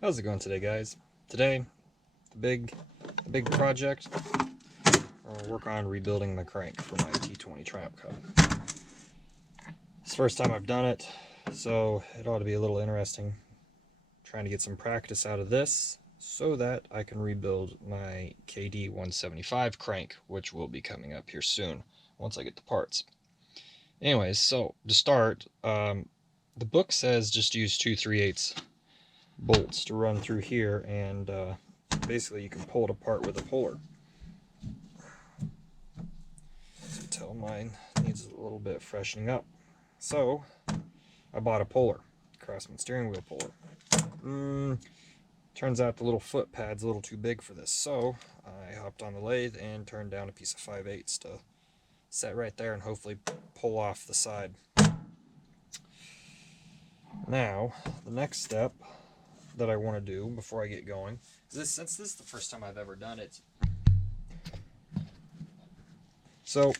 How's it going today, guys? Today, the big project, I'll work on rebuilding the crank for my T20 Triumph Cup. It's the first time I've done it, so it ought to be a little interesting trying to get some practice out of this so that I can rebuild my KD 175 crank, which will be coming up here soon once I get the parts. Anyways, so to start, the book says just use 2 3/8 bolts to run through here, and basically you can pull it apart with a puller. You can tell mine needs a little bit of freshening up. So I bought a puller, Craftsman steering wheel puller. Turns out the little foot pad's a little too big for this, so I hopped on the lathe and turned down a piece of 5/8 to set right there and hopefully pull off the side. Now, the next step that I want to do before I get going is since this is the first time I've ever done it. So,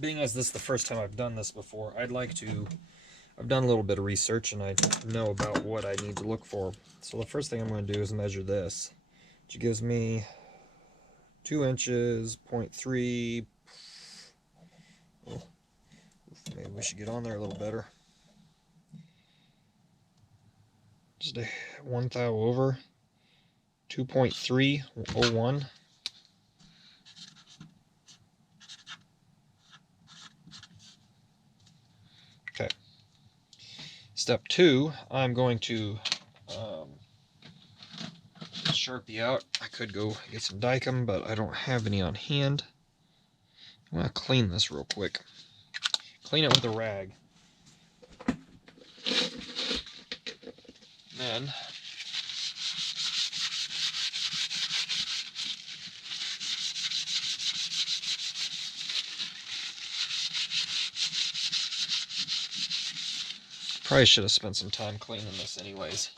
being as this is the first time I've done this before, I've done a little bit of research and I know about what I need to look for. So the first thing I'm going to do is measure this, which gives me 2 inches, 0.3. Oh, maybe we should get on there a little better. Just a 1 thou over 2.301. Okay. Step 2, I'm going to Sharpie out. I could go get some Dykem, but I don't have any on hand. I'm going to clean this real quick. Clean it with a rag. Then probably should have spent some time cleaning this anyways.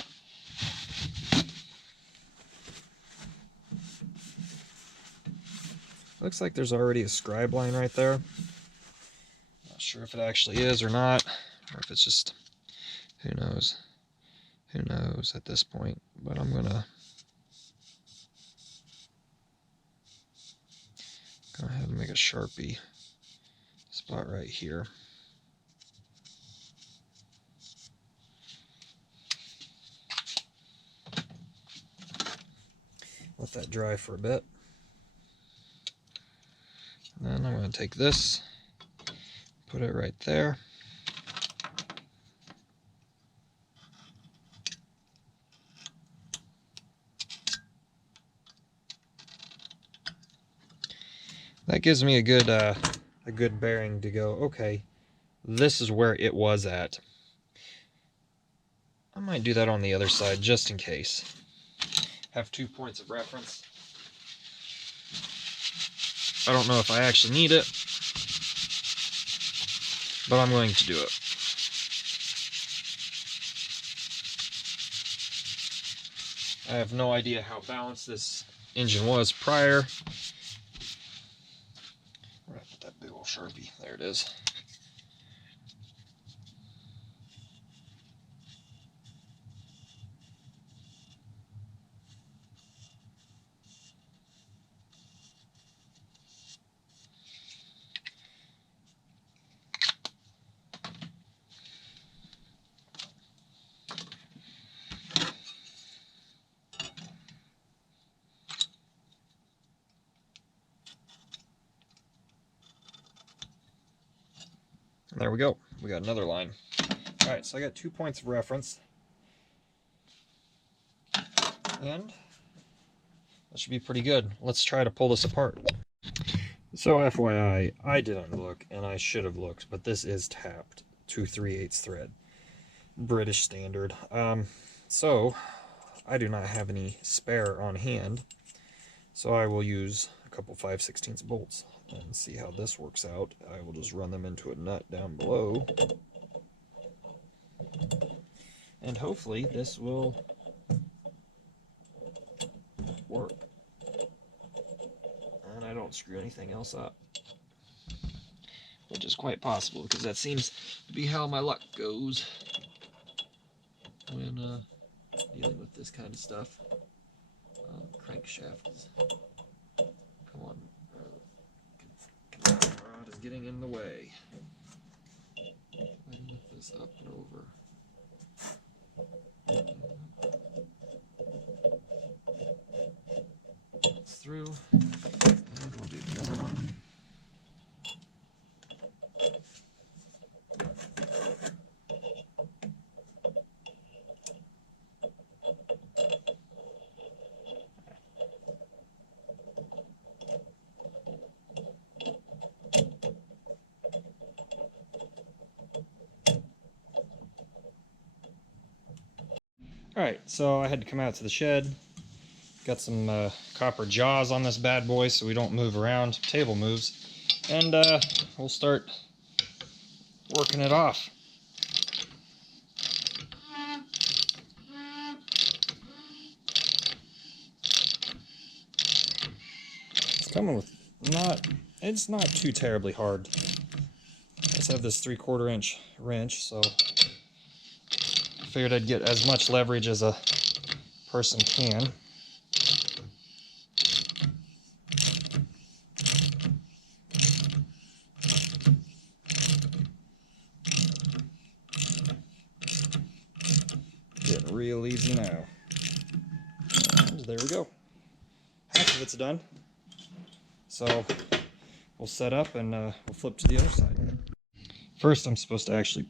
Looks like there's already a scribe line right there. Not sure if it actually is or not, or if it's just, who knows at this point, but I'm gonna go ahead and make a Sharpie spot right here. Let that dry for a bit. And then I'm going to take this, put it right there. That gives me a good bearing to go, okay, this is where it was at. I might do that on the other side just in case. Have 2 points of reference. I don't know if I actually need it, but I'm going to do it. I have no idea how balanced this engine was prior. Where did I put that big old Sharpie? There it is. And there we go. We got another line. Alright, so I got 2 points of reference. And that should be pretty good. Let's try to pull this apart. So FYI, I didn't look, and I should have looked, but this is tapped 2 3/8 thread. British standard. So I do not have any spare on hand, so I will use a couple 5/16 bolts and see how this works out. I will just run them into a nut down below, and hopefully this will work and I don't screw anything else up, which is quite possible because that seems to be how my luck goes when dealing with this kind of stuff. Crankshaft is, come on, rod is getting in the way. Let me lift this up and over. It's through, and we'll do the other one. Alright, so I had to come out to the shed. Got some copper jaws on this bad boy so we don't move around, table moves. And we'll start working it off. It's coming with it's not too terribly hard. I just have this 3/4 inch wrench, so I figured I'd get as much leverage as a person can. Getting real easy now. And there we go. Half of it's done. So we'll set up and we'll flip to the other side. First, I'm supposed to actually,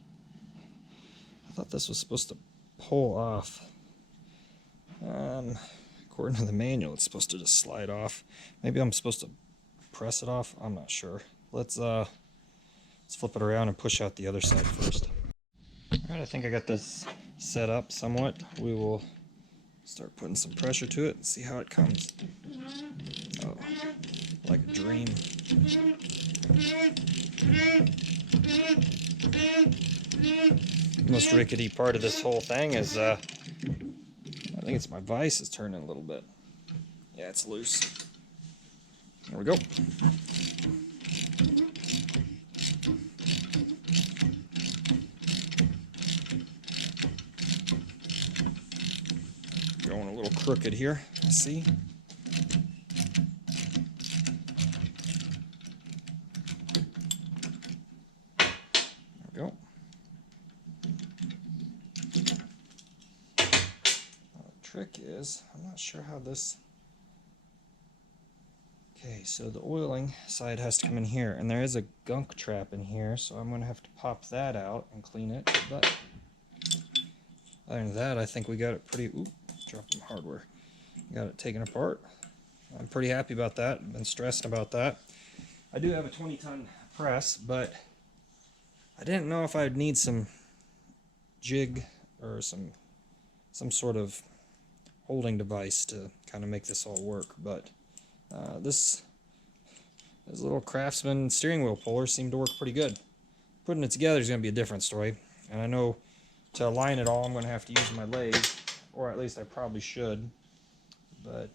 I thought this was supposed to pull off. According to the manual, it's supposed to just slide off. Maybe I'm supposed to press it off. I'm not sure. Let's flip it around and push out the other side first. All right, I think I got this set up somewhat. We will start putting some pressure to it and see how it comes. Oh, like a dream. The most rickety part of this whole thing is, I think it's my vise is turning a little bit. Yeah, it's loose. There we go. Going a little crooked here, see? There we go. Trick is, I'm not sure how this, okay, so the oiling side has to come in here, and there is a gunk trap in here, so I'm going to have to pop that out and clean it, but other than that, I think we got it pretty, oop, dropping hardware, got it taken apart. I'm pretty happy about that. I've been stressing about that. I do have a 20-ton press, but I didn't know if I'd need some jig or some sort of holding device to kind of make this all work, but this little Craftsman steering wheel puller seemed to work pretty good. Putting it together is going to be a different story, and I know to align it all I'm going to have to use my lathe, or at least I probably should, but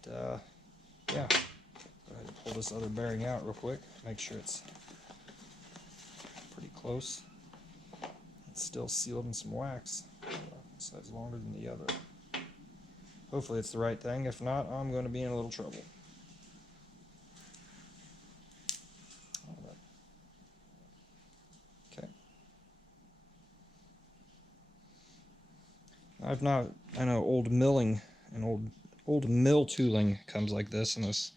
yeah. Go ahead and pull this other bearing out real quick, make sure it's pretty close. It's still sealed in some wax. This side's longer than the other. Hopefully it's the right thing. If not, I'm going to be in a little trouble. Okay. I know old milling and old mill tooling comes like this in this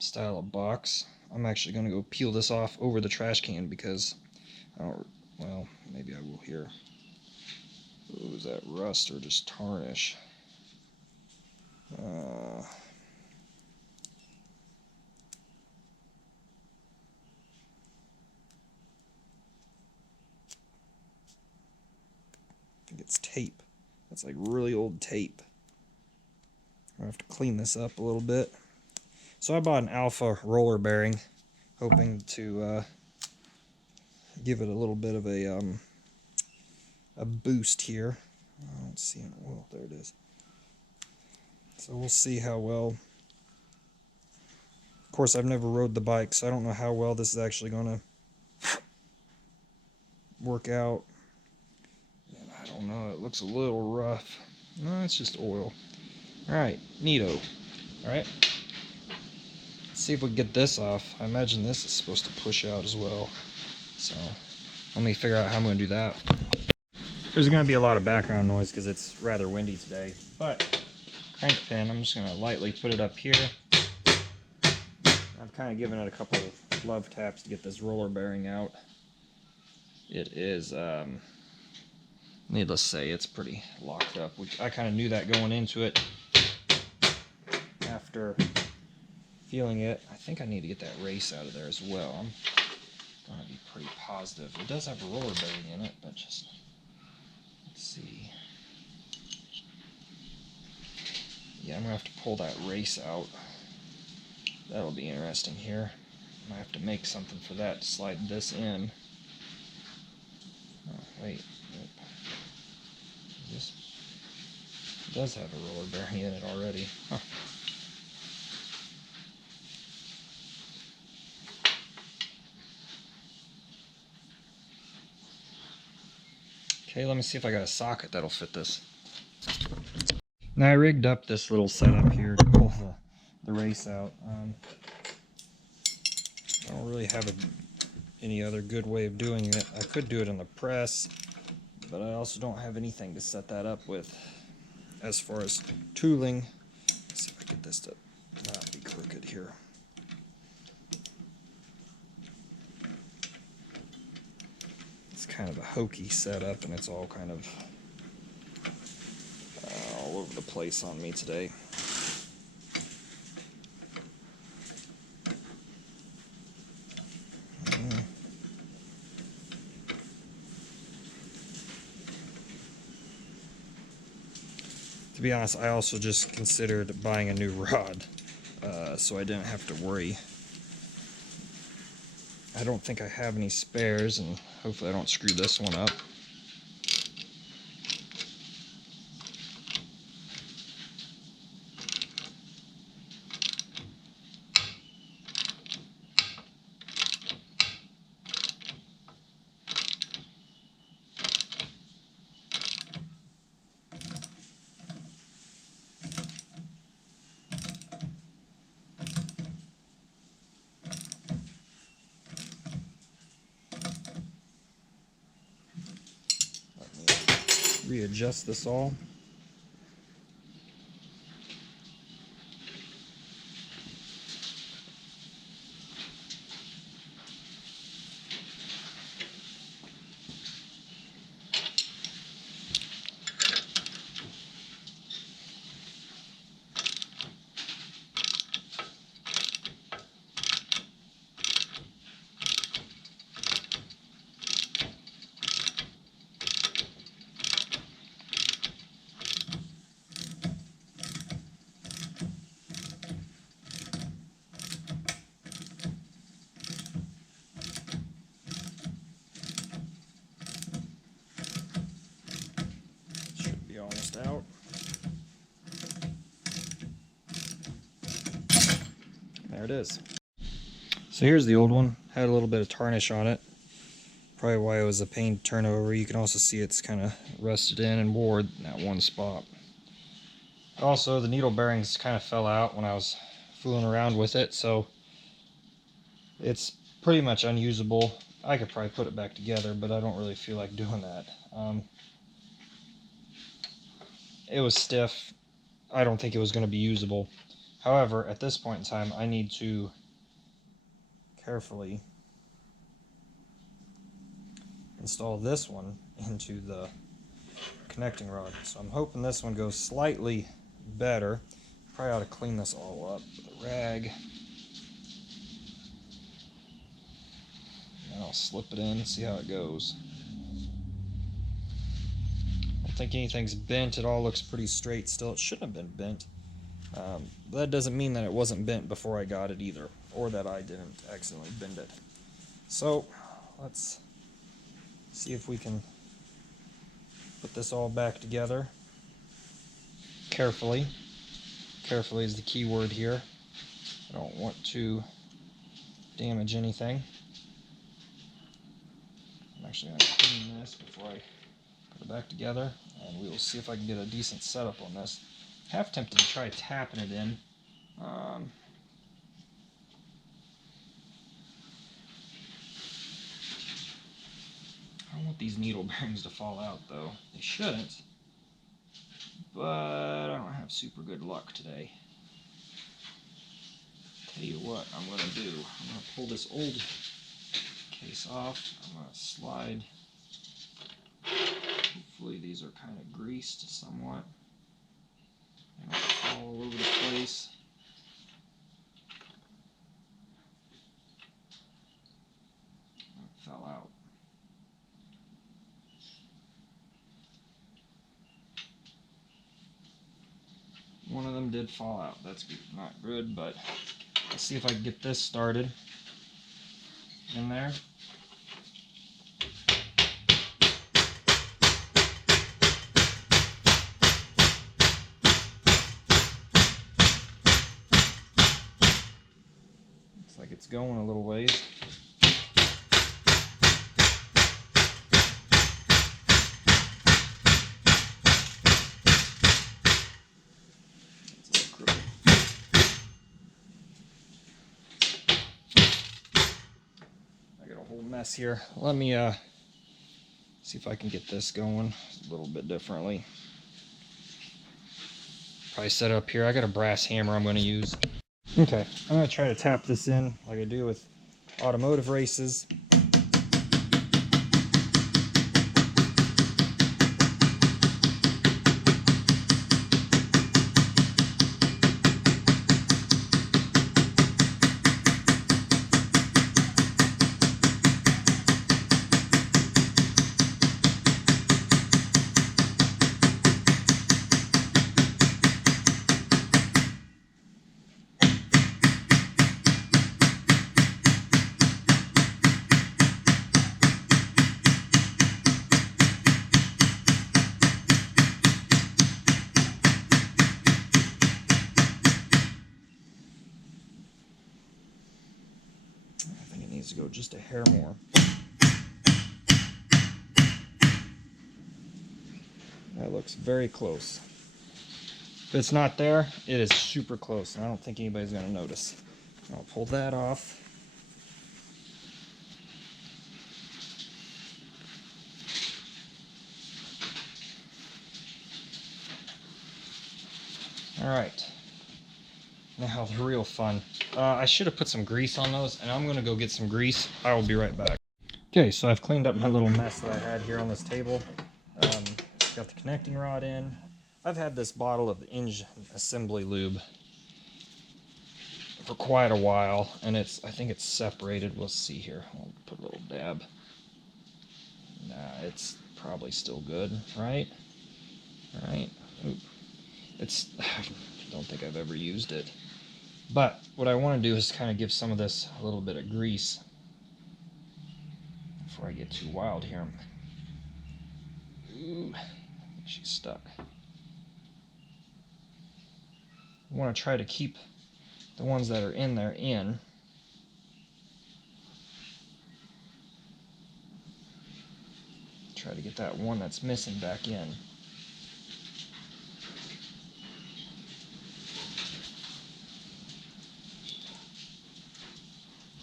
style of box. I'm actually going to go peel this off over the trash can because I don't, well, maybe I will here. Ooh, is that rust or just tarnish? I think it's tape. That's like really old tape. I have to clean this up a little bit. So I bought an alpha roller bearing, hoping to give it a little bit of a boost here. I don't see an oil. There it is. So we'll see how well. Of course, I've never rode the bike, so I don't know how well this is actually going to work out. And I don't no, it looks a little rough. No, it's just oil. Alright, neato. Alright. Let's see if we can get this off. I imagine this is supposed to push out as well. So, let me figure out how I'm going to do that. There's going to be a lot of background noise because it's rather windy today. But, crank pin, I'm just going to lightly put it up here. I've kind of given it a couple of love taps to get this roller bearing out. It is, needless to say, it's pretty locked up. I kind of knew that going into it. After feeling it, I think I need to get that race out of there as well. I'm going to be pretty positive. It does have a roller bearing in it, but just, let's see. Yeah, I'm going to have to pull that race out. That'll be interesting here. I might have to make something for that to slide this in. Oh, wait. Nope. This does have a roller bearing in it already. Huh. Okay, let me see if I got a socket that'll fit this. Now I rigged up this little setup here to pull the race out. I don't really have any other good way of doing it. I could do it in the press, but I also don't have anything to set that up with as far as tooling. Let's see if I get this to not be crooked here. It's kind of a hokey setup, and it's all kind of all over the place on me today. To be honest, I also just considered buying a new rod, so I didn't have to worry. I don't think I have any spares, and hopefully I don't screw this one up. Readjust this all. Almost out. There it is. So here's the old one. Had a little bit of tarnish on it. Probably why it was a pain to turn over. You can also see it's kind of rusted in and wore in that one spot. Also, the needle bearings kind of fell out when I was fooling around with it, so it's pretty much unusable. I could probably put it back together, but I don't really feel like doing that. It was stiff. I don't think it was going to be usable. However, at this point in time, I need to carefully install this one into the connecting rod. So I'm hoping this one goes slightly better. Probably ought to clean this all up with a rag. And I'll slip it in and see how it goes. I don't think anything's bent. It all looks pretty straight still. It shouldn't have been bent. But that doesn't mean that it wasn't bent before I got it either, or that I didn't accidentally bend it. So let's see if we can put this all back together carefully. Carefully is the key word here. I don't want to damage anything. I'm actually going to clean this before I Put it back together, and we will see if I can get a decent setup on this. Half tempted to try tapping it in. I don't want these needle bearings to fall out, though. They shouldn't, but I don't have super good luck today. Tell you what I'm going to do. I'm going to pull this old case off. I'm going to slide. Hopefully these are kind of greased somewhat. They don't fall all over the place. It fell out. One of them did fall out. That's not good, but let's see if I can get this started in there. Looks like it's going a little ways. Mess here. Let me see if I can get this going a little bit differently. Probably set it up here. I got a brass hammer I'm going to use. Okay, I'm going to try to tap this in like I do with automotive races. To go just a hair more. That looks very close. If it's not there, it is super close, and I don't think anybody's going to notice. I'll pull that off. All right. Now the real fun. I should have put some grease on those, and I'm going to go get some grease. I will be right back. Okay, so I've cleaned up my little mess that I had here on this table. Got the connecting rod in. I've had this bottle of engine assembly lube for quite a while, and I think it's separated. We'll see here. I'll put a little dab. Nah, it's probably still good, right? Right? Oop. I don't think I've ever used it. But what I want to do is kind of give some of this a little bit of grease before I get too wild here. Ooh, she's stuck. I want to try to keep the ones that are in there in. Try to get that one that's missing back in.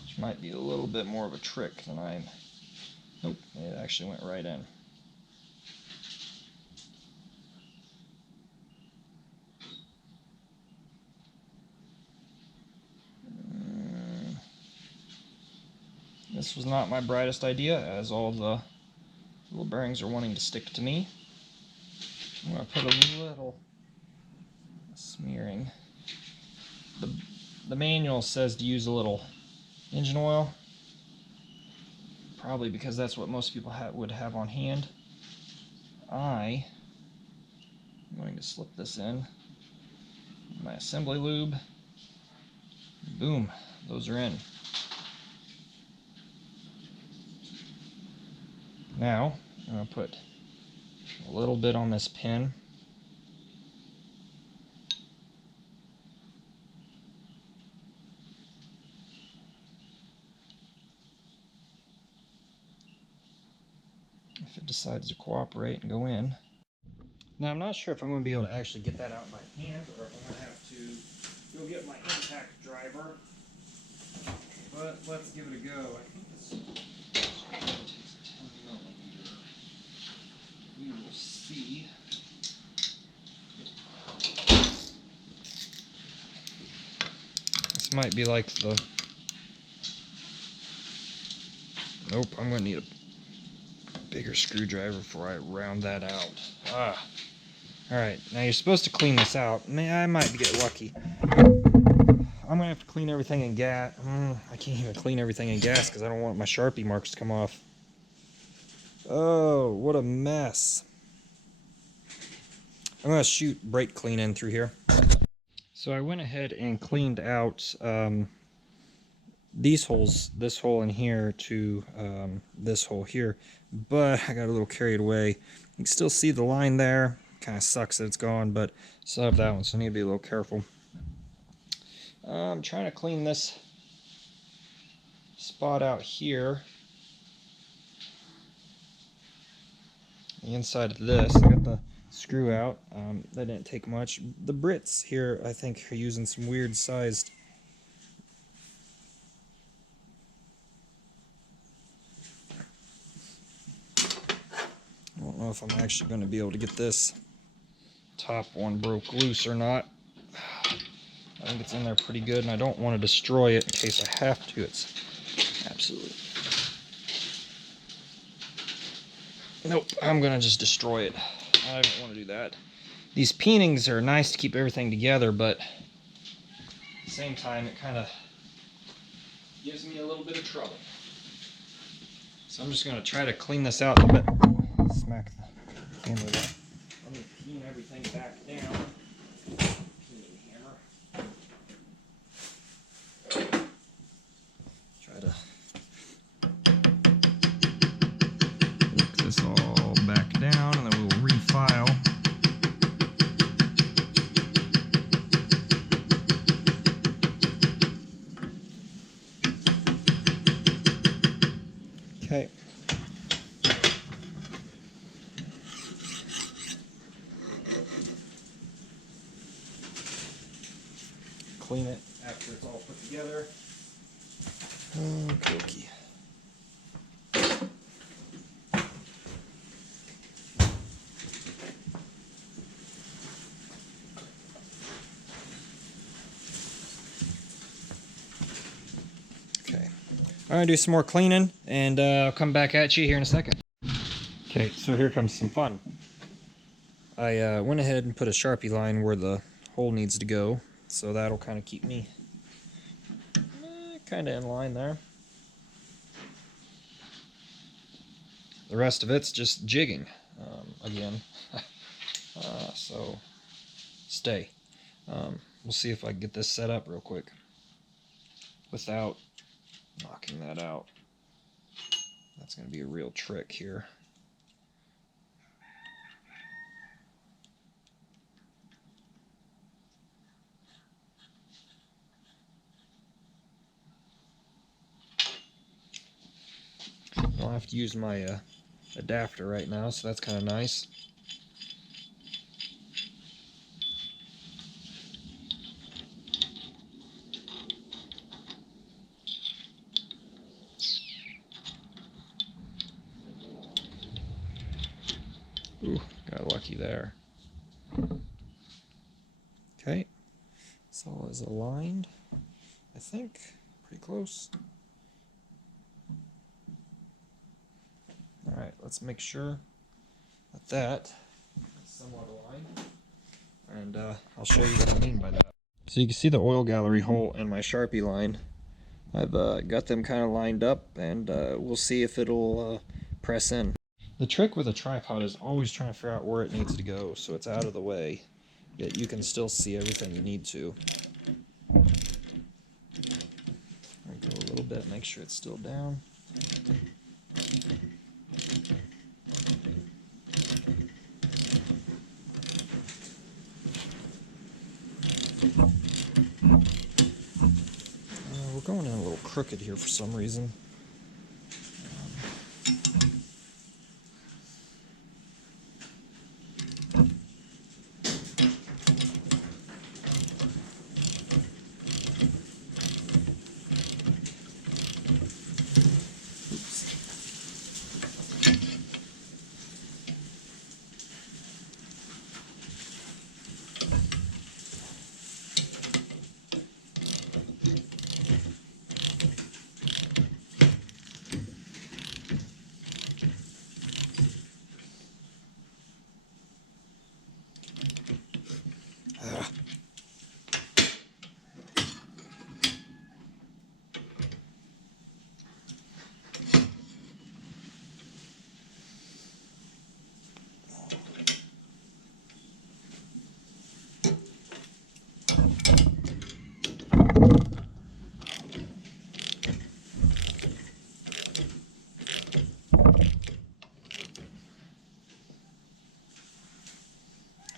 Which might be a little bit more of a trick than I'm... Nope, it actually went right in. This was not my brightest idea, as all the little bearings are wanting to stick to me. I'm going to put a little smearing. The manual says to use a little engine oil, probably because that's what most people would have on hand. I'm going to slip this in. My assembly lube. Boom, those are in. Now, I'm going to put a little bit on this pin. If it decides to cooperate and go in. Now I'm not sure if I'm going to be able to actually get that out by hand or if I'm going to have to go get my impact driver. But let's give it a go. I think this takes a 10mm. We will see. This might be like the... Nope, I'm going to need a bigger screwdriver before I round that out. Alright, now you're supposed to clean this out. I might get lucky. I'm going to have to clean everything in gas. I can't even clean everything in gas because I don't want my Sharpie marks to come off. Oh, what a mess. I'm going to shoot brake clean in through here. So I went ahead and cleaned out these holes, this hole in here to this hole here, but I got a little carried away. You can still see the line there. Kind of sucks that it's gone, but still have that one, so I need to be a little careful. I'm trying to clean this spot out here. The inside of this, I got the screw out. That didn't take much. The Brits here, I think, are using some weird sized I don't know if I'm actually going to be able to get this top one broke loose or not. I think it's in there pretty good, and I don't want to destroy it in case I have to. It's absolutely... Nope, I'm going to just destroy it. I don't want to do that. These peenings are nice to keep everything together, but at the same time, it kind of gives me a little bit of trouble. So I'm just going to try to clean this out a little bit. Smack the hammer there. Let me peen everything back down. Peening hammer. Try to work this all back down, and then we will refile. Okay. Clean it after it's all put together. Okay. I'm going to do some more cleaning, and I'll come back at you here in a second. Okay, so here comes some fun. I went ahead and put a Sharpie line where the hole needs to go, so that'll kind of keep me kind of in line there. The rest of it's just jigging again. So stay. We'll see if I can get this set up real quick without knocking that out. That's going to be a real trick here. I don't have to use my adapter right now, so that's kind of nice. Ooh, got lucky there. Okay, this all is aligned, I think, pretty close. Alright, let's make sure that is somewhat aligned, and I'll show you what I mean by that. So you can see the oil gallery hole and my Sharpie line. I've got them kind of lined up, and we'll see if it'll press in. The trick with a tripod is always trying to figure out where it needs to go so it's out of the way, yet you can still see everything you need to. I'll go a little bit, make sure it's still down. We're going in a little crooked here for some reason.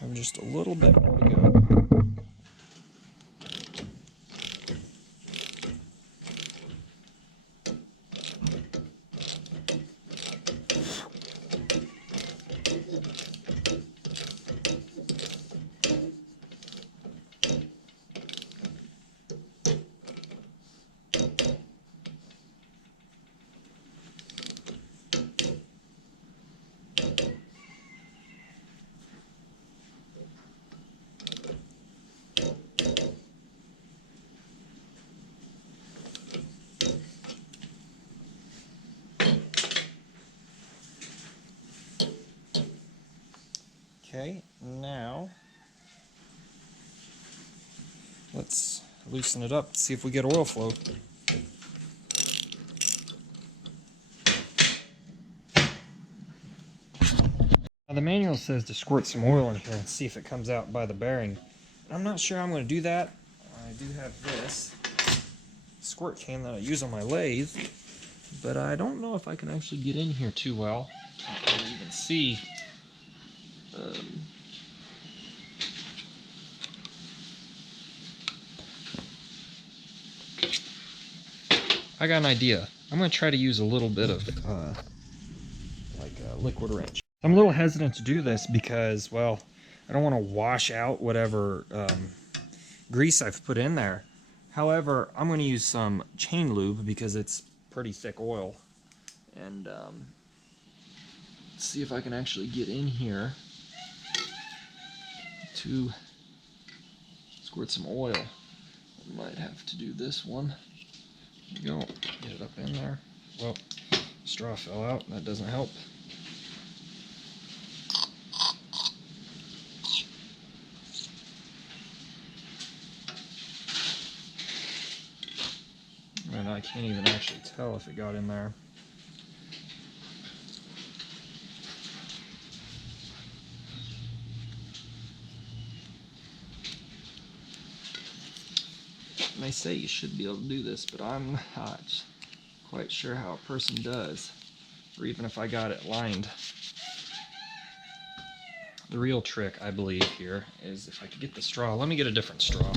have just a little bit more to go. Okay, now let's loosen it up, see if we get oil flow. Now the manual says to squirt some oil in here and see if it comes out by the bearing. I'm not sure I'm going to do that. I do have this squirt can that I use on my lathe, but I don't know if I can actually get in here too well. Can't really even see. I got an idea. I'm going to try to use a little bit of like a liquid wrench. I'm a little hesitant to do this because, well, I don't want to wash out whatever grease I've put in there. However, I'm going to use some chain lube because it's pretty thick oil. And see if I can actually get in here to squirt some oil. I might have to do this one. There you go. Get it up in there. Well, straw fell out. That doesn't help. And I can't even actually tell if it got in there. And they say you should be able to do this, but I'm not quite sure how a person does, or even if I got it lined. The real trick, I believe, here is if I could get the straw. Let me get a different straw.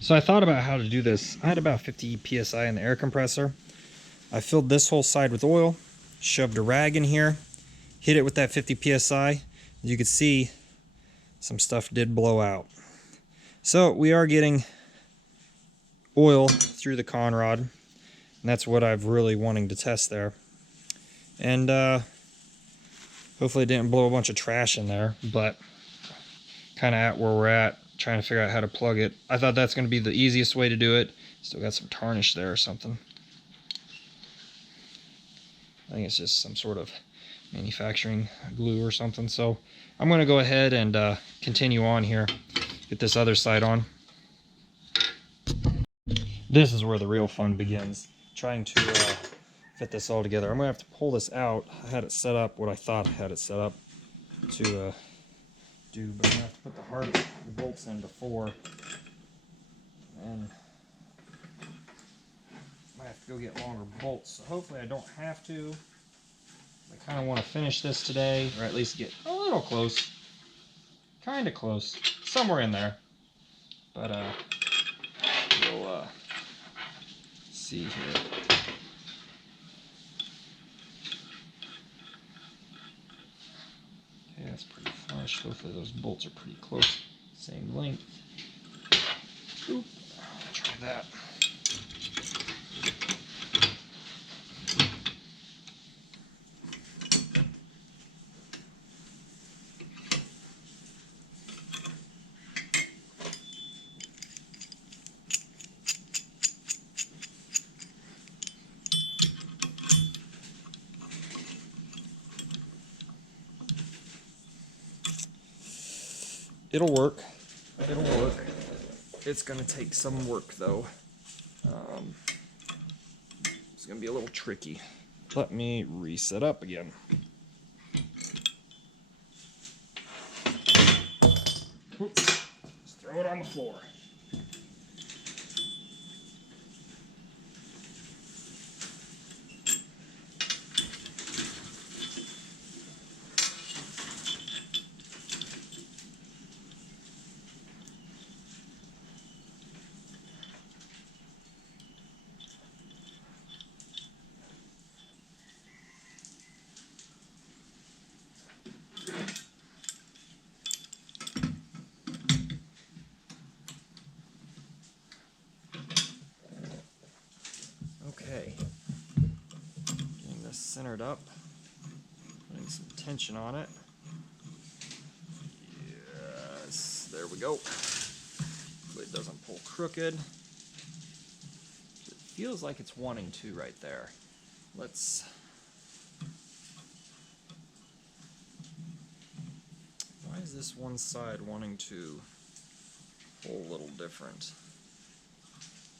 So I thought about how to do this. I had about 50 psi in the air compressor. I filled this whole side with oil, shoved a rag in here, hit it with that 50 psi. As you can see, some stuff did blow out. So we are getting oil through the conrod, and that's what I've really wanting to test there. And hopefully it didn't blow a bunch of trash in there, but kind of at where we're at, trying to figure out how to plug it. I thought that's going to be the easiest way to do it. Still got some tarnish there or something. I think it's just some sort of manufacturing glue or something. So I'm going to go ahead and continue on here. Get this other side on. This is where the real fun begins. Trying to fit this all together. I'm going to have to pull this out. I had it set up what I thought I had it set up to do, but I'm going to have to put the bolts in before. And I might have to go get longer bolts. So hopefully I don't have to. I kind of want to finish this today, or at least get a little close. Kind of close. Somewhere in there. But we'll see here. Okay, that's pretty flush. Hopefully those bolts are pretty close. Same length. Oop. Try that. It'll work. It'll work. It's going to take some work, though. It's going to be a little tricky. Let me reset up again. Oops. Just throw it on the floor. centered up. Putting some tension on it. Yes, there we go. Hopefully it doesn't pull crooked. It feels like it's wanting to right there. Let's... Why is this one side wanting to pull a little different?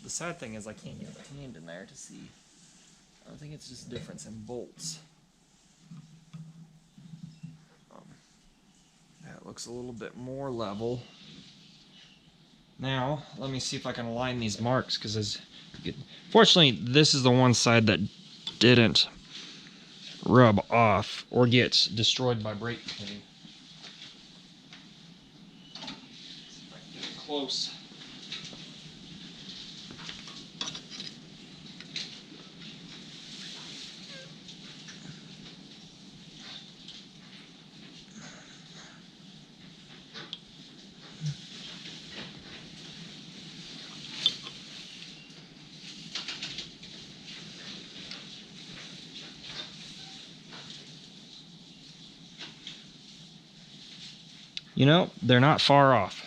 The sad thing is I can't get my hand in there to see. I think it's just a difference in bolts. That looks a little bit more level. Now, let me see if I can align these marks, because fortunately, this is the one side that didn't rub off or get destroyed by brake cleaning. See if I can get it close. You know, they're not far off.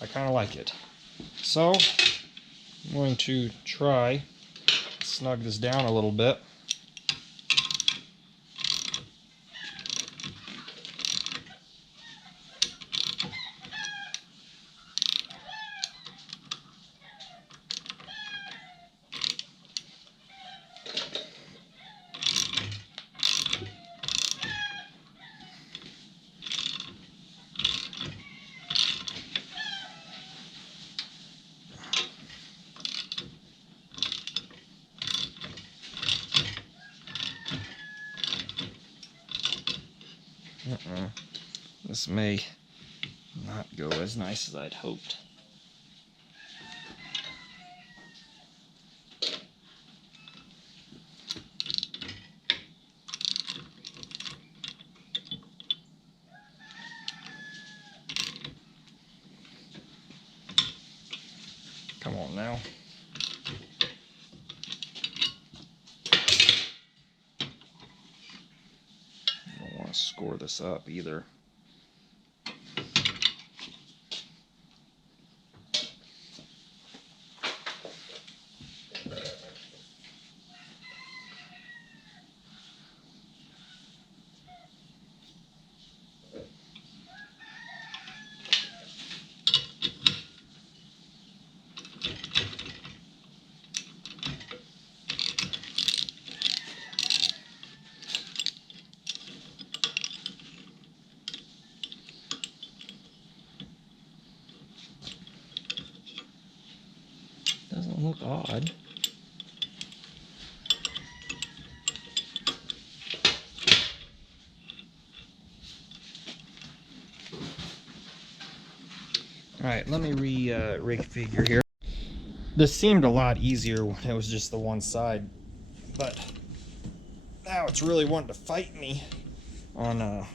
I kind of like it. So, I'm going to try to snug this down a little bit. This may not go as nice as I'd hoped. Come on now. I don't want to score this up either. Doesn't look odd. Alright, let me reconfigure here. This seemed a lot easier when it was just the one side, but now it's really wanting to fight me on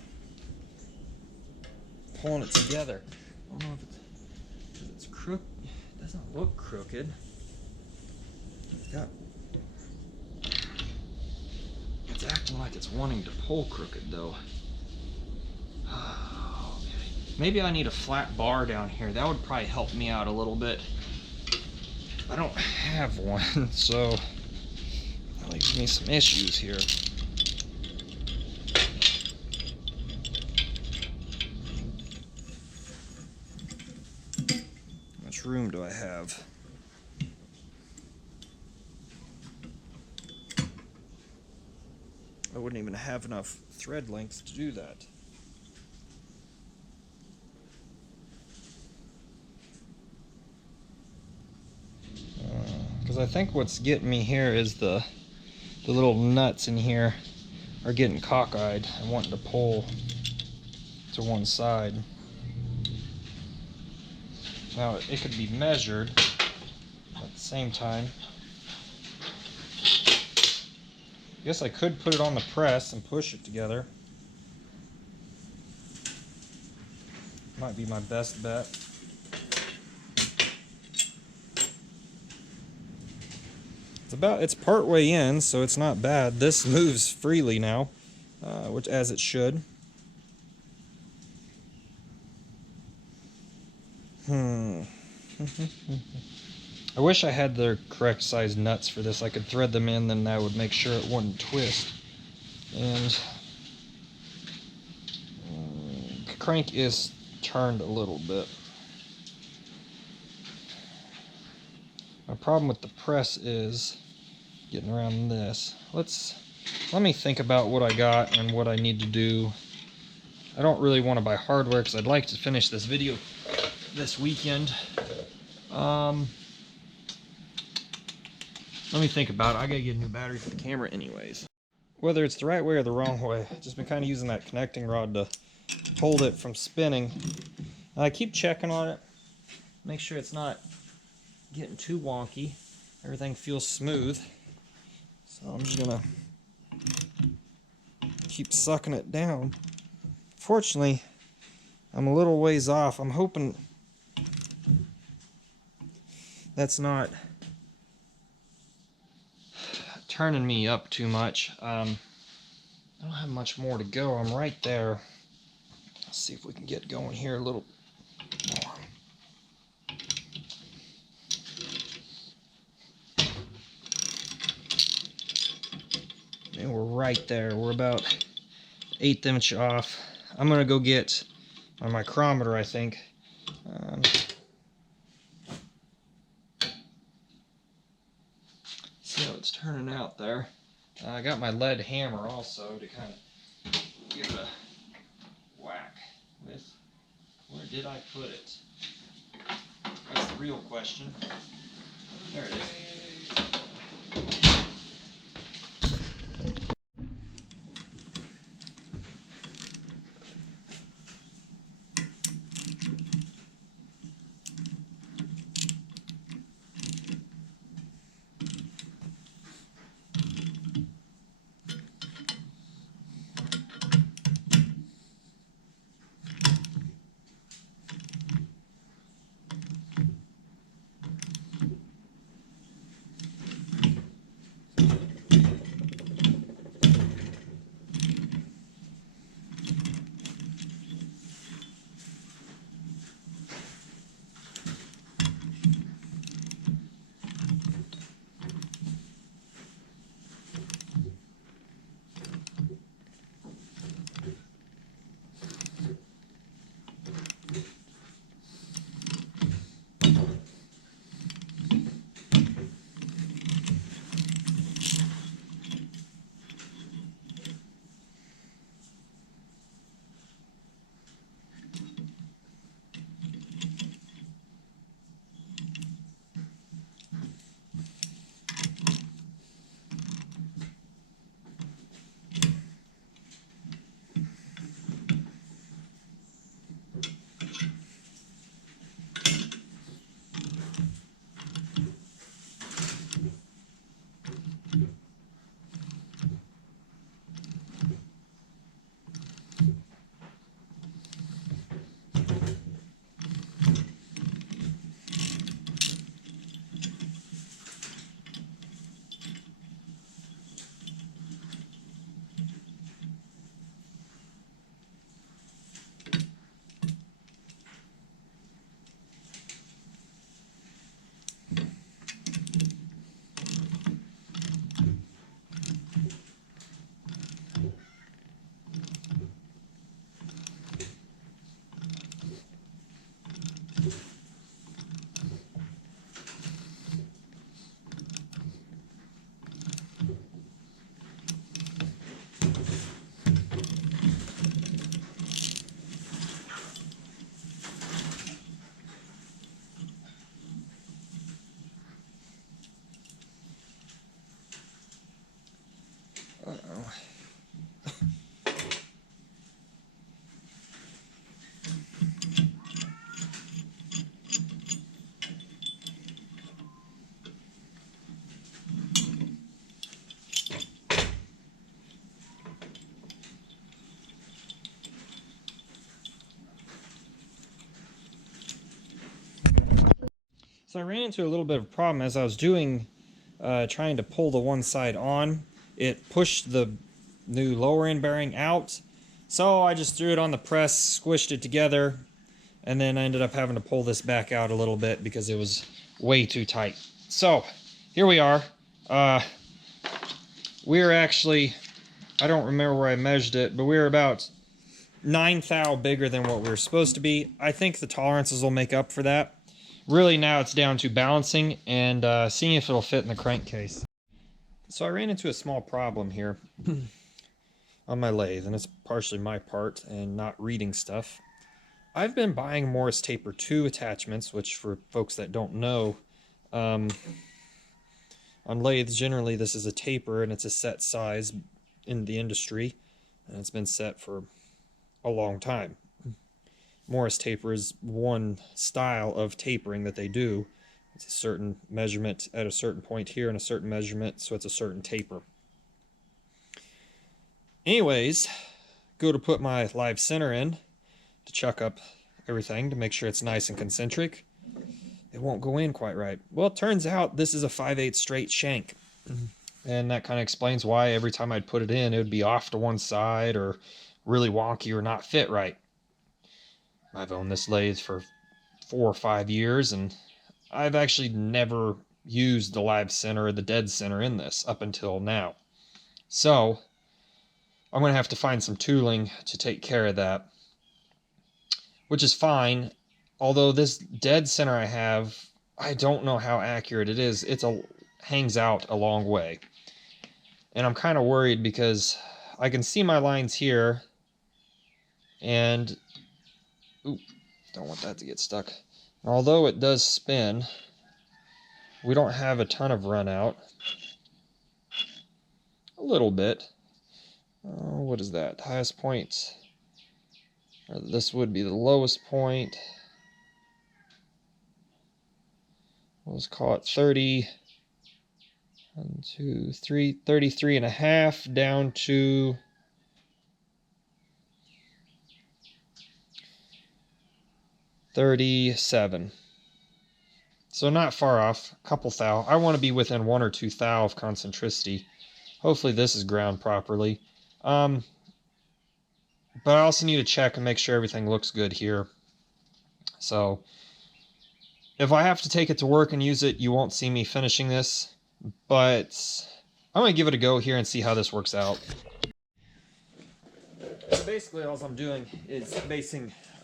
pulling it together. I don't know if it's crooked. It doesn't look crooked. It's acting like it's wanting to pull crooked though. Oh, okay. Maybe I need a flat bar down here. That would probably help me out a little bit. I don't have one, so that leaves me some issues here. How much room do I have? I wouldn't even have enough thread length to do that. Because I think what's getting me here is the little nuts in here are getting cockeyed and wanting to pull to one side. Now it could be measured at the same time. I guess I could put it on the press and push it together. Might be my best bet. It's It's part way in, so it's not bad. This moves freely now, which as it should. I wish I had the correct size nuts for this. I could thread them in, then that would make sure it wouldn't twist. And the crank is turned a little bit. My problem with the press is getting around this. Let me think about what I got and what I need to do. I don't really want to buy hardware because I'd like to finish this video this weekend. Let me think about it. I gotta get a new battery for the camera anyways. Whether it's the right way or the wrong way, I've just been kind of using that connecting rod to hold it from spinning. I keep checking on it, make sure it's not getting too wonky. Everything feels smooth. So I'm just gonna keep sucking it down. Fortunately, I'm a little ways off. I'm hoping that's not turning me up too much. I don't have much more to go. I'm right there. Let's see if we can get going here a little more. And we're right there. We're about 1/8 inch off. I'm gonna go get my micrometer, I think. See how it's turning out there. I got my lead hammer also to kind of give it a whack with. Where did I put it? That's the real question. There it is. So I ran into a little bit of a problem as I was doing trying to pull the one side on, it pushed the new lower end bearing out. So I just threw it on the press, squished it together, and then I ended up having to pull this back out a little bit because it was way too tight. So here we are. We're actually, I don't remember where I measured it, but we're about 9 thou bigger than what we were supposed to be. I think the tolerances will make up for that. Really now it's down to balancing and seeing if it'll fit in the crankcase. So I ran into a small problem here on my lathe, and it's partially my part and not reading stuff. I've been buying Morris Taper 2 attachments, which for folks that don't know, on lathes generally this is a taper and it's a set size in the industry, and it's been set for a long time. Morris taper is one style of tapering that they do. It's a certain measurement at a certain point here and a certain measurement, so it's a certain taper. Anyways, go to put my live center in to chuck up everything to make sure it's nice and concentric. It won't go in quite right. Well, it turns out this is a 5/8 straight shank. And that kind of explains why every time I'd put it in, it would be off to one side or really wonky or not fit right. I've owned this lathe for 4 or 5 years, and I've actually never used the live center or the dead center in this up until now. So I'm going to have to find some tooling to take care of that, which is fine. Although this dead center I have, I don't know how accurate it is. Hangs out a long way. And I'm kind of worried because I can see my lines here, and ooh, don't want that to get stuck. Although it does spin, we don't have a ton of run out. A little bit. What is that? Highest point. Or this would be the lowest point. Let's call it 30. 1, 2, 3, 33 and a half down to 37. So not far off, a couple thou. I want to be within 1 or 2 thou of concentricity. Hopefully this is ground properly. But I also need to check and make sure everything looks good here. So if I have to take it to work and use it, you won't see me finishing this. But I'm going to give it a go here and see how this works out. So basically all I'm doing is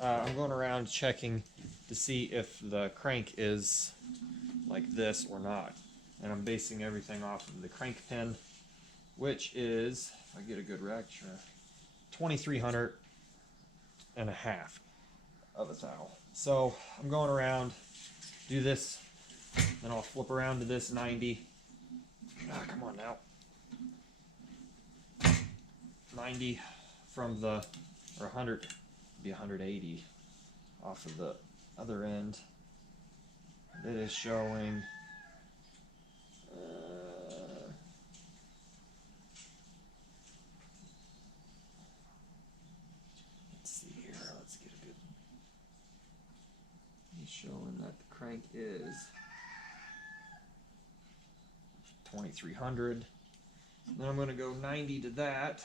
I'm going around checking to see if the crank is like this or not. And I'm basing everything off of the crank pin, which is, if I get a good lecture, 2300 and a half of a thou. So I'm going around, do this, then I'll flip around to this 90. Ah, come on now. 90 from the, or 100, be 180 off of the other end. It is showing let's see here, let's get a good, he's showing that the crank is 2300. Then I'm going to go 90 to that.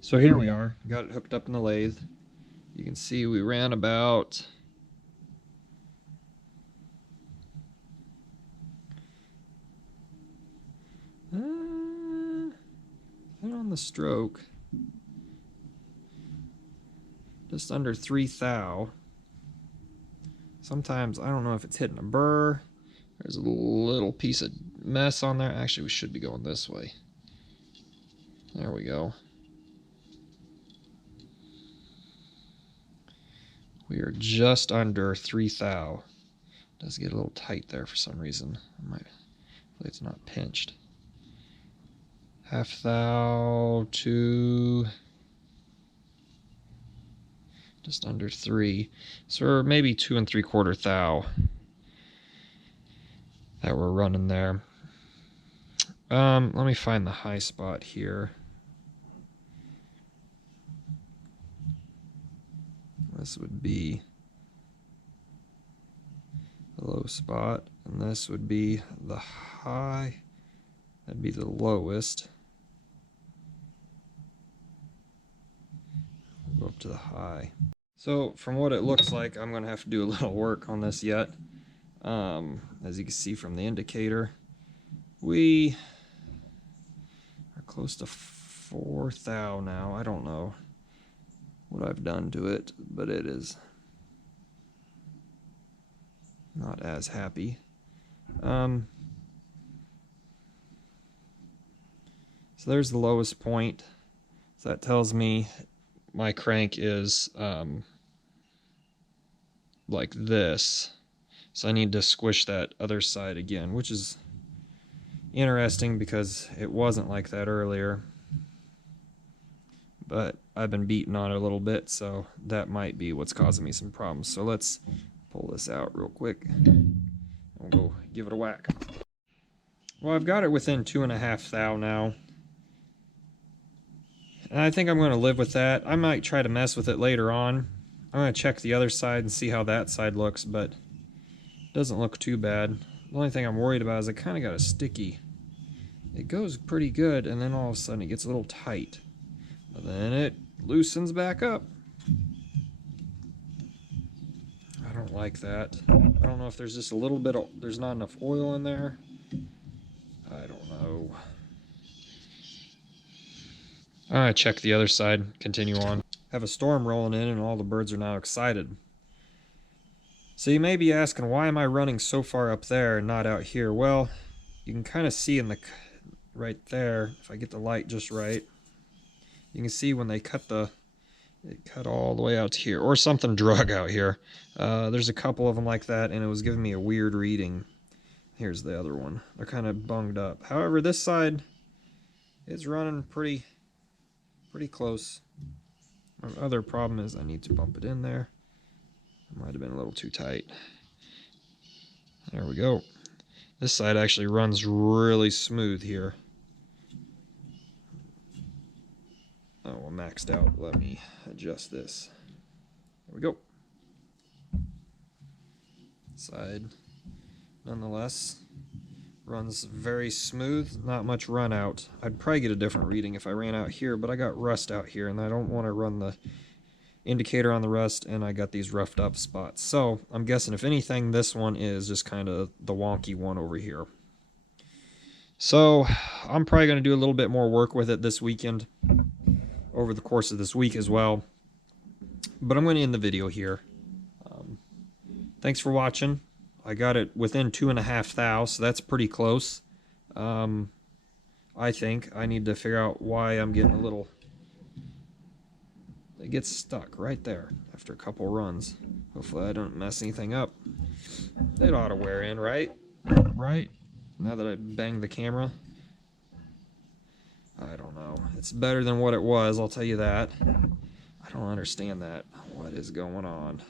So here we are, got it hooked up in the lathe. You can see we ran about on the stroke, just under 3 thou. Sometimes I don't know if it's hitting a burr. There's a little piece of mess on there. Actually, we should be going this way. There we go. We are just under 3 thou. Does get a little tight there for some reason. It's not pinched. Half thou to just under 3. So we're maybe 2 3/4 thou that we're running there. Let me find the high spot here. This would be the low spot, and this would be the high. That'd be the lowest. We'll go up to the high. So from what it looks like, I'm gonna have to do a little work on this yet. As you can see from the indicator, we are close to 4 thou now. I don't know what I've done to it, but it is not as happy. So there's the lowest point. So that tells me my crank is like this. So I need to squish that other side again, which is interesting because it wasn't like that earlier. But I've been beating on it a little bit, so that might be what's causing me some problems. So let's pull this out real quick. We'll go give it a whack. Well, I've got it within 2.5 thou now. And I think I'm going to live with that. I might try to mess with it later on. I'm going to check the other side and see how that side looks, but it doesn't look too bad. The only thing I'm worried about is I kind of got a sticky. It goes pretty good, and then all of a sudden it gets a little tight. But then it loosens back up. I don't like that. I don't know if there's just a little bit of, there's not enough oil in there. I don't know. Alright, check the other side, continue on. Have a storm rolling in and all the birds are now excited. So you may be asking, why am I running so far up there and not out here? Well, you can kind of see in the, right there, if I get the light just right, you can see when they cut it cut all the way out to here, or something drug out here. There's a couple of them like that, and it was giving me a weird reading. Here's the other one. They're kind of bunged up. However, this side is running pretty close. My other problem is I need to bump it in there. It might have been a little too tight. There we go. This side actually runs really smooth here. Oh, well, maxed out. Let me adjust this. There we go. Side, nonetheless, runs very smooth. Not much run out. I'd probably get a different reading if I ran out here, but I got rust out here, and I don't want to run the indicator on the rust, and I got these roughed up spots. So I'm guessing, if anything, this one is just kind of the wonky one over here. So I'm probably going to do a little bit more work with it this weekend, over the course of this week as well. But I'm going to end the video here. Thanks for watching. I got it within 2.5 thou, so that's pretty close. I think I need to figure out why I'm getting a little... It gets stuck right there after a couple runs. Hopefully I don't mess anything up. It ought to wear in, right? Right? Now that I banged the camera. I don't know. It's better than what it was, I'll tell you that. I don't understand that. What is going on?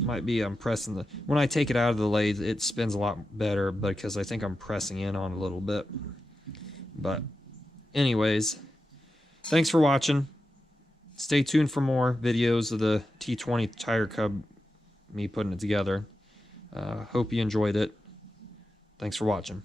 Might be I'm pressing the... When I take it out of the lathe, it spins a lot better because I think I'm pressing in on a little bit. But anyways, thanks for watching. Stay tuned for more videos of the T20 Tiger Cub, me putting it together. Hope you enjoyed it. Thanks for watching.